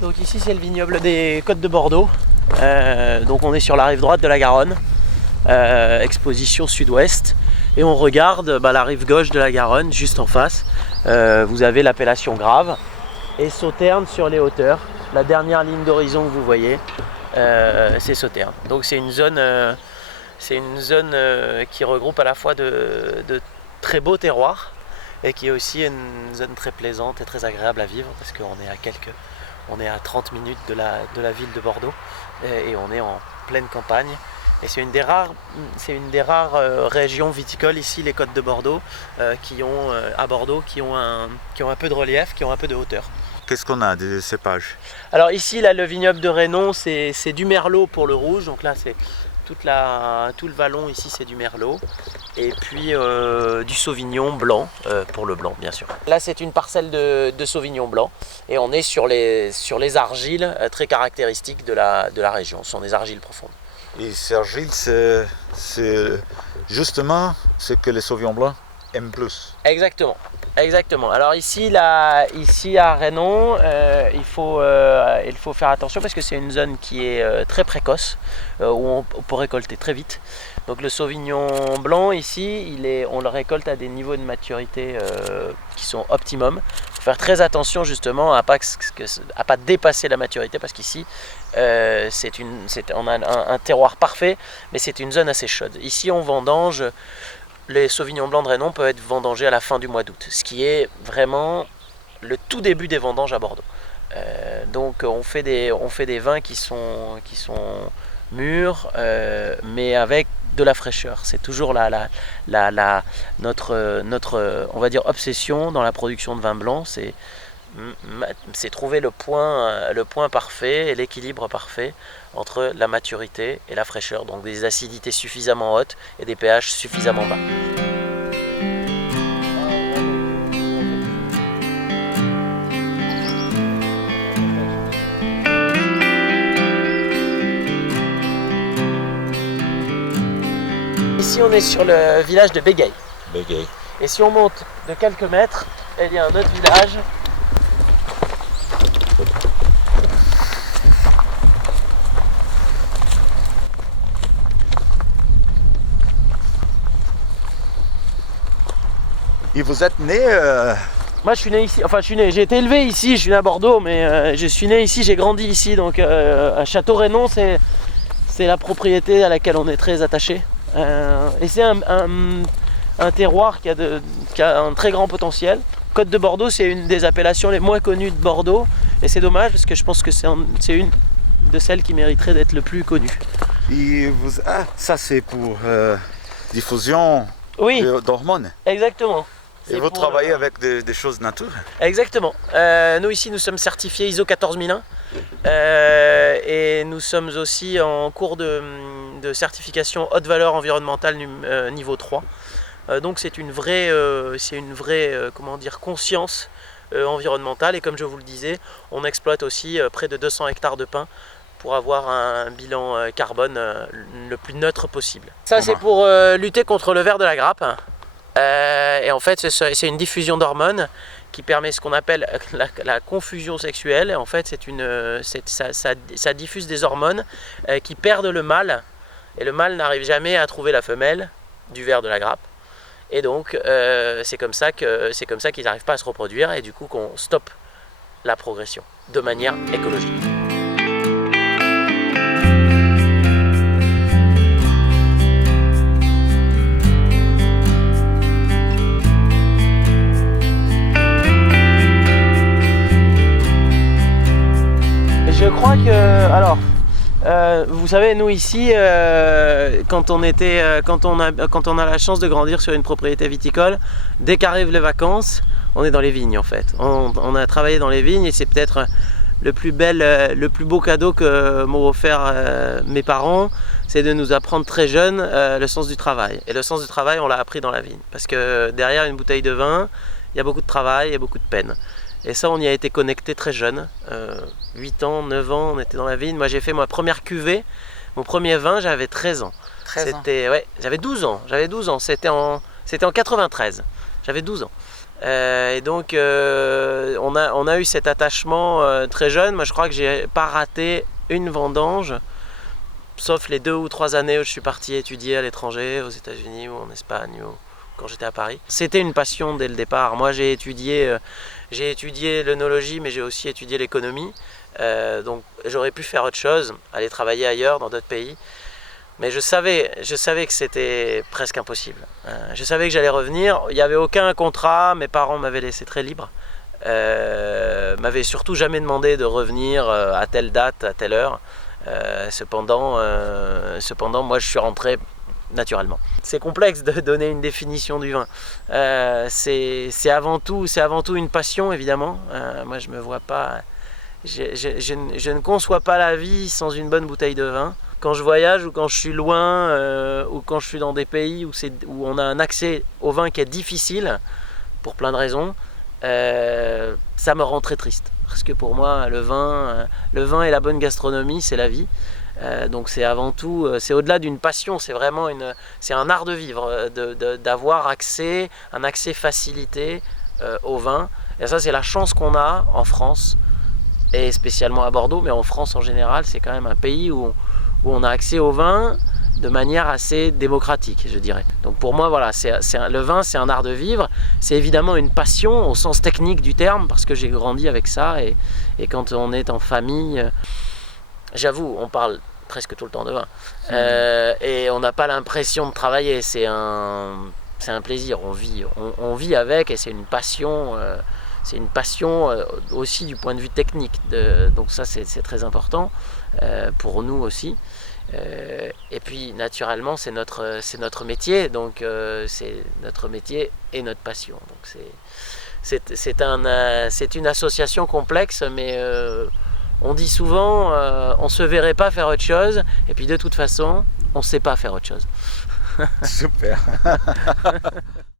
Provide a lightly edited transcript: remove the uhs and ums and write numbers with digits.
Donc ici c'est le vignoble des Côtes de Bordeaux. Donc on est sur la rive droite de la Garonne, exposition sud-ouest, et on regarde la rive gauche de la Garonne, juste en face. Vous avez l'appellation Grave et Sauternes sur les hauteurs. La dernière ligne d'horizon que vous voyez, c'est Sauternes. Donc c'est une zone qui regroupe à la fois de très beaux terroirs et qui est aussi une zone très plaisante et très agréable à vivre, parce qu'on est à 30 minutes de la ville de Bordeaux et on est en pleine campagne. Et c'est une des rares régions viticoles ici, les Côtes de Bordeaux, qui ont un peu de relief, qui ont un peu de hauteur. Qu'est-ce qu'on a des cépages? Alors ici, là, le vignoble de Rénon, c'est du Merlot pour le rouge. Donc là, c'est tout le vallon ici, c'est du Merlot. Et puis du Sauvignon blanc pour le blanc, bien sûr. Là, c'est une parcelle de Sauvignon blanc. Et on est sur les argiles très caractéristiques de la région. Ce sont des argiles profondes. Et ces argiles, c'est justement ce que les Sauvignons blancs aiment plus. Exactement. Alors ici à Rénon, il faut faire attention parce que c'est une zone qui est très précoce, où on peut récolter très vite. Donc le Sauvignon blanc ici, on le récolte à des niveaux de maturité qui sont optimum. Il faut faire très attention justement à pas dépasser la maturité, parce qu'ici on a un terroir parfait, mais c'est une zone assez chaude. Ici on vendange. Les Sauvignons blancs de Rénon peuvent être vendangés à la fin du mois d'août, ce qui est vraiment le tout début des vendanges à Bordeaux. Donc on fait des vins qui sont mûrs, mais avec de la fraîcheur. C'est toujours notre on va dire obsession dans la production de vin blanc, c'est trouver le point parfait et l'équilibre parfait entre la maturité et la fraîcheur, donc des acidités suffisamment hautes et des pH suffisamment bas. Ici on est sur le village de Bégueil. Et si on monte de quelques mètres, il y a un autre village. Et vous êtes né Moi je suis né ici, j'ai été élevé ici, je suis né à Bordeaux, mais je suis né ici, j'ai grandi ici, donc à Château-Rénon, c'est la propriété à laquelle on est très attaché. Et c'est un terroir qui a un très grand potentiel. Côte de Bordeaux, c'est une des appellations les moins connues de Bordeaux, et c'est dommage parce que je pense que c'est une de celles qui mériterait d'être le plus connue. Ça c'est pour diffusion d'hormones. Exactement. Et vous travaillez avec des choses nature? Exactement. Nous ici, nous sommes certifiés ISO 14001 et nous sommes aussi en cours de certification haute valeur environnementale niveau 3. Donc c'est une vraie conscience environnementale, et comme je vous le disais, on exploite aussi près de 200 hectares de pins pour avoir un bilan carbone le plus neutre possible. Ça c'est pour lutter contre le ver de la grappe. Et en fait c'est une diffusion d'hormones qui permet ce qu'on appelle la confusion sexuelle. Et en fait ça diffuse des hormones qui perdent le mâle, et le mâle n'arrive jamais à trouver la femelle du ver de la grappe. Et donc c'est comme ça qu'ils n'arrivent pas à se reproduire, et du coup qu'on stoppe la progression de manière écologique. Je crois que, vous savez, nous ici, quand on a la chance de grandir sur une propriété viticole, dès qu'arrivent les vacances, on est dans les vignes en fait. On a travaillé dans les vignes, et c'est peut-être le plus beau cadeau que m'ont offert mes parents, c'est de nous apprendre très jeunes le sens du travail. Et le sens du travail, on l'a appris dans la vigne, parce que derrière une bouteille de vin, il y a beaucoup de travail et beaucoup de peine. Et ça, on y a été connecté très jeune, 8 ans, 9 ans, on était dans la vigne. Moi, j'ai fait ma première cuvée, mon premier vin, j'avais 13 ans. 13 ans. Ouais, j'avais 12 ans, c'était en C'était en 93, j'avais 12 ans. Et donc on a eu cet attachement très jeune. Moi je crois que j'ai pas raté une vendange, sauf les 2 ou 3 années où je suis parti étudier à l'étranger, aux États-Unis ou en Espagne, ou quand j'étais à Paris. C'était une passion dès le départ. Moi j'ai étudié l'œnologie, mais j'ai aussi étudié l'économie. Donc j'aurais pu faire autre chose, aller travailler ailleurs dans d'autres pays. Mais je savais que c'était presque impossible. Je savais que j'allais revenir. Il n'y avait aucun contrat. Mes parents m'avaient laissé très libre. M'avaient surtout jamais demandé de revenir à telle date, à telle heure. Cependant, moi, je suis rentré naturellement. C'est complexe de donner une définition du vin. C'est avant tout une passion, évidemment. Moi, je me vois pas. Je ne conçois pas la vie sans une bonne bouteille de vin. Quand je voyage ou quand je suis loin ou quand je suis dans des pays où on a un accès au vin qui est difficile, pour plein de raisons, ça me rend très triste. Parce que pour moi, le vin et la bonne gastronomie, c'est la vie. Donc c'est avant tout, c'est au-delà d'une passion, c'est un art de vivre, d'avoir un accès facilité au vin. Et ça, c'est la chance qu'on a en France, et spécialement à Bordeaux, mais en France en général, c'est quand même un pays où on a accès au vin de manière assez démocratique, je dirais. Donc pour moi, voilà, le vin, c'est un art de vivre. C'est évidemment une passion au sens technique du terme, parce que j'ai grandi avec ça. Et quand on est en famille, j'avoue, on parle presque tout le temps de vin. Et on n'a pas l'impression de travailler. C'est un plaisir. On vit avec, et c'est une passion. C'est une passion aussi du point de vue technique. Donc ça, c'est très important pour nous aussi. Et puis naturellement, c'est notre métier. Donc c'est notre métier et notre passion. Donc c'est une association complexe, mais on dit souvent on ne se verrait pas faire autre chose. Et puis de toute façon, on ne sait pas faire autre chose. Super.